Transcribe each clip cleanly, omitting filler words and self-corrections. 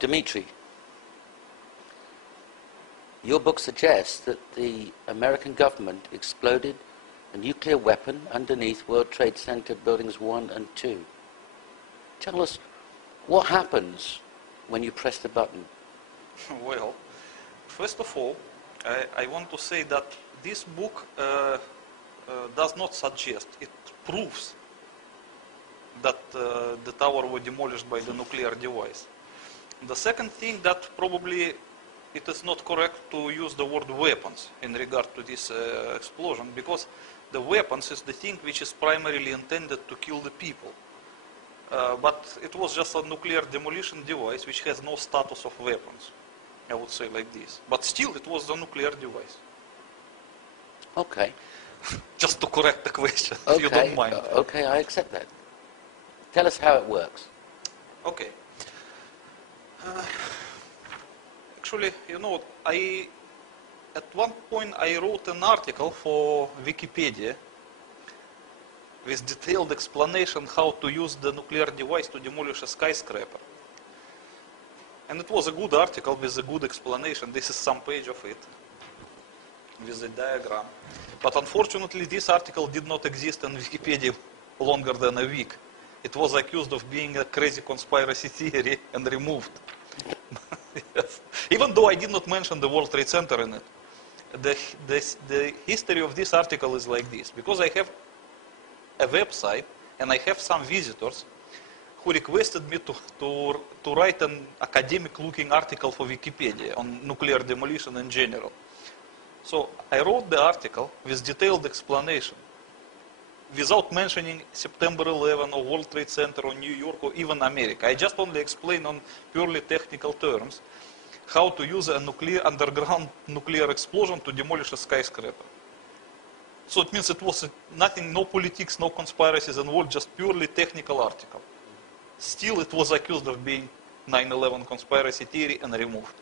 Dimitri, your book suggests that the American government exploded a nuclear weapon underneath World Trade Center buildings 1 and 2. Tell us, what happens when you press the button? Well, first of all, I want to say that this book does not suggest, it proves that the tower was demolished by the nuclear device. The second thing, that probably it is not correct to use the word weapons in regard to this explosion, because the weapons is the thing which is primarily intended to kill the people. But it was just a nuclear demolition device which has no status of weapons, I would say like this. But still, it was a nuclear device. Okay. Just to correct the question, Okay. if you don't mind. Okay, I accept that. Tell us how it works. Okay. Actually, you know, at one point I wrote an article for Wikipedia with detailed explanation how to use the nuclear device to demolish a skyscraper. And it was a good article with a good explanation. This is some page of it with a diagram. But unfortunately, this article did not exist on Wikipedia longer than a week. It was accused of being a crazy conspiracy theory and removed. Yes. Even though I did not mention the World Trade Center in it. The history of this article is like this. Because I have a website and I have some visitors who requested me to write an academic-looking article for Wikipedia on nuclear demolition in general. So I wrote the article with detailed explanation, without mentioning September 11 or World Trade Center or New York or even America. I just only explain on purely technical terms how to use a underground nuclear explosion to demolish a skyscraper. So it means it was nothing, no politics, no conspiracies involved, just purely technical article. Still, it was accused of being 9/11 conspiracy theory and removed.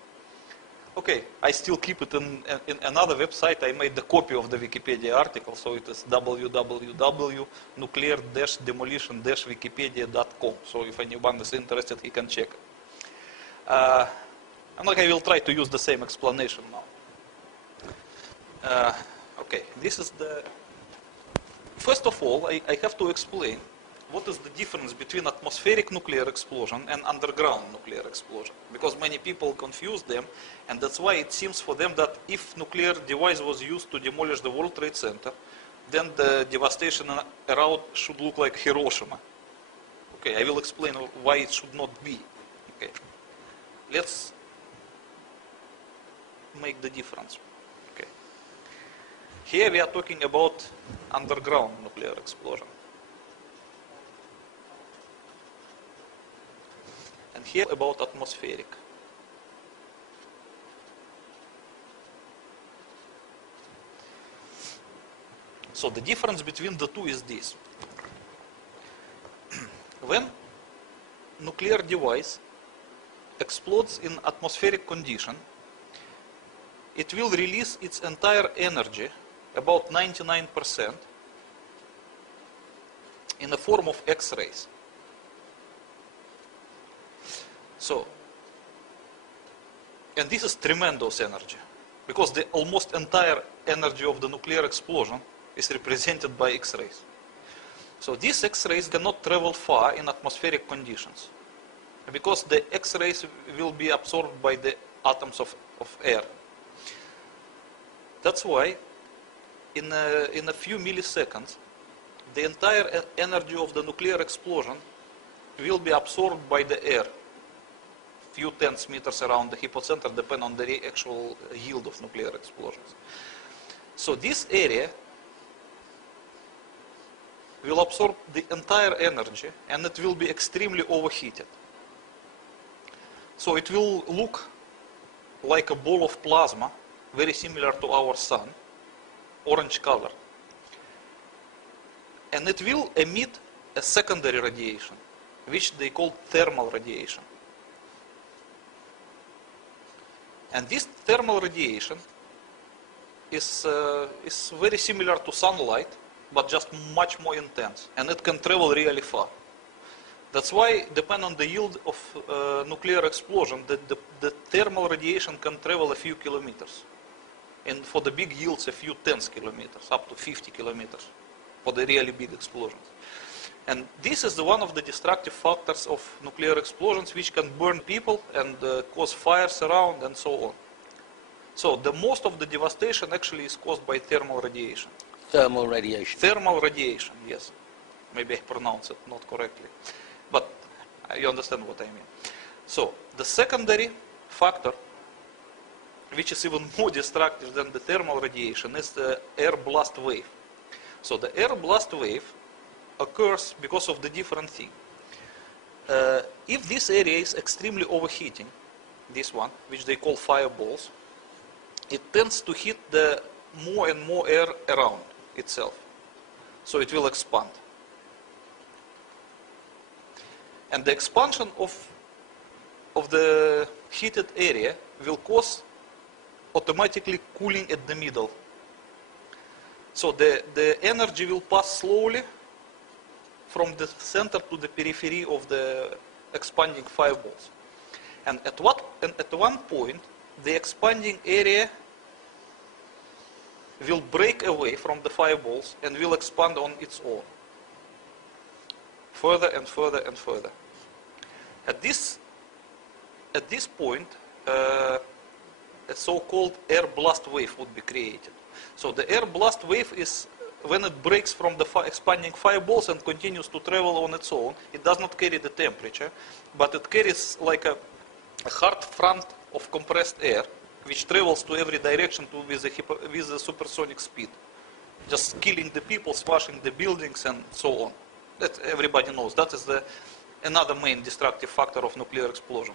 Okay, I still keep it in another website. I made the copy of the Wikipedia article, so it is www.nuclear-demolition-wikipedia.com. So if anyone is interested, he can check it. And I will try to use the same explanation now. Okay, this is the... First of all, I have to explain what is the difference between atmospheric nuclear explosion and underground nuclear explosion. Because many people confuse them, and that's why it seems for them that if nuclear device was used to demolish the World Trade Center, then the devastation around should look like Hiroshima. Okay, I will explain why it should not be. Okay, let's make the difference. Okay, here we are talking about underground nuclear explosion. And here about atmospheric. So the difference between the two is this. When nuclear device explodes in atmospheric condition, it will release its entire energy, about 99%, in the form of X-rays. So, and this is tremendous energy, because the almost entire energy of the nuclear explosion is represented by X-rays. So these X-rays cannot travel far in atmospheric conditions, because the X-rays will be absorbed by the atoms of air. That's why in a few milliseconds, the entire energy of the nuclear explosion will be absorbed by the air. Few tens meters around the hypocenter, depend on the actual yield of nuclear explosions. So this area will absorb the entire energy, and it will be extremely overheated. So it will look like a ball of plasma, very similar to our sun, orange color. And it will emit a secondary radiation, which they call thermal radiation. And this thermal radiation is very similar to sunlight, but just much more intense. And it can travel really far. That's why, depending on the yield of nuclear explosion, the thermal radiation can travel a few kilometers. And for the big yields, a few tens kilometers, up to 50 kilometers, for the really big explosions. And this is one of the destructive factors of nuclear explosions, which can burn people and cause fires around and so on. So the most of the devastation actually is caused by thermal radiation. Thermal radiation. Thermal radiation, yes. Maybe I pronounce it not correctly. But you understand what I mean. So the secondary factor, which is even more destructive than the thermal radiation, is the air blast wave. So the air blast wave occurs because of the different thing. If this area is extremely overheating, this one, which they call fireballs, it tends to hit the more and more air around itself. So it will expand. And the expansion of the heated area will cause automatically cooling at the middle. So the energy will pass slowly from the center to the periphery of the expanding fireballs. And at one point, the expanding area will break away from the fireballs and will expand on its own. Further and further and further. At this point, a so-called air blast wave would be created. So the air blast wave is when it breaks from the expanding fireballs and continues to travel on its own. It does not carry the temperature, but it carries like a hard front of compressed air, which travels to every direction with a supersonic speed, just killing the people, smashing the buildings, and so on. That everybody knows. That is another main destructive factor of nuclear explosion.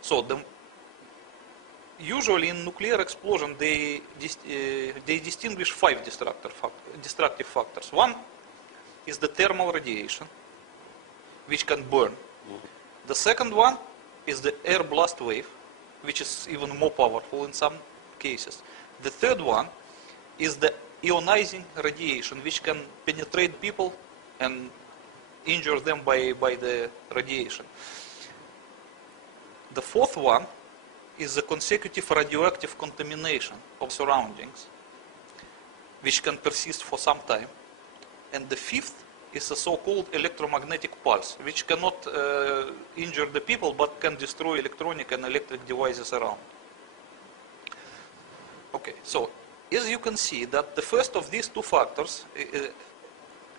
So usually in nuclear explosion, they distinguish 5 destructive factors. One is the thermal radiation, which can burn. The second one is the air blast wave, which is even more powerful in some cases. The third one is the ionizing radiation, which can penetrate people and injure them by the radiation. The fourth one is the consecutive radioactive contamination of surroundings, which can persist for some time. And the fifth is a so-called electromagnetic pulse, which cannot injure the people, but can destroy electronic and electric devices around. Okay, so as you can see that the first of these two factors,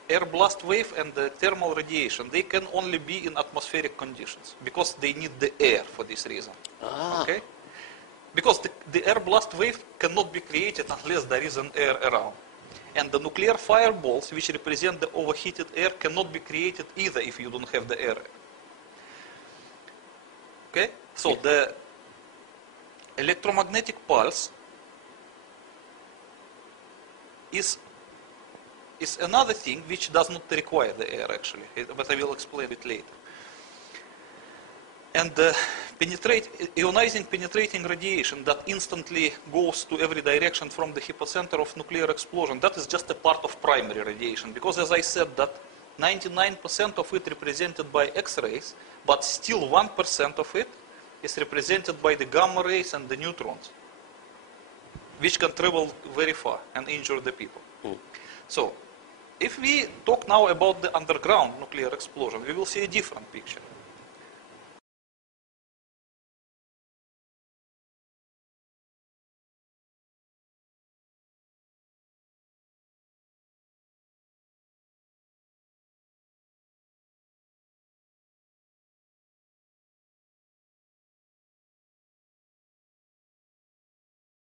air blast wave and the thermal radiation, they can only be in atmospheric conditions because they need the air for this reason. Okay? Because the air blast wave cannot be created unless there is an air around. And the nuclear fireballs, which represent the overheated air, cannot be created either if you don't have the air. Okay? So the electromagnetic pulse is another thing which does not require the air actually, but I will explain it later. And the ionizing penetrating radiation that instantly goes to every direction from the hypocenter of nuclear explosion, that is just a part of primary radiation, because as I said that 99% of it represented by X-rays, but still 1% of it is represented by the gamma rays and the neutrons, which can travel very far and injure the people. So, if we talk now about the underground nuclear explosion, we will see a different picture.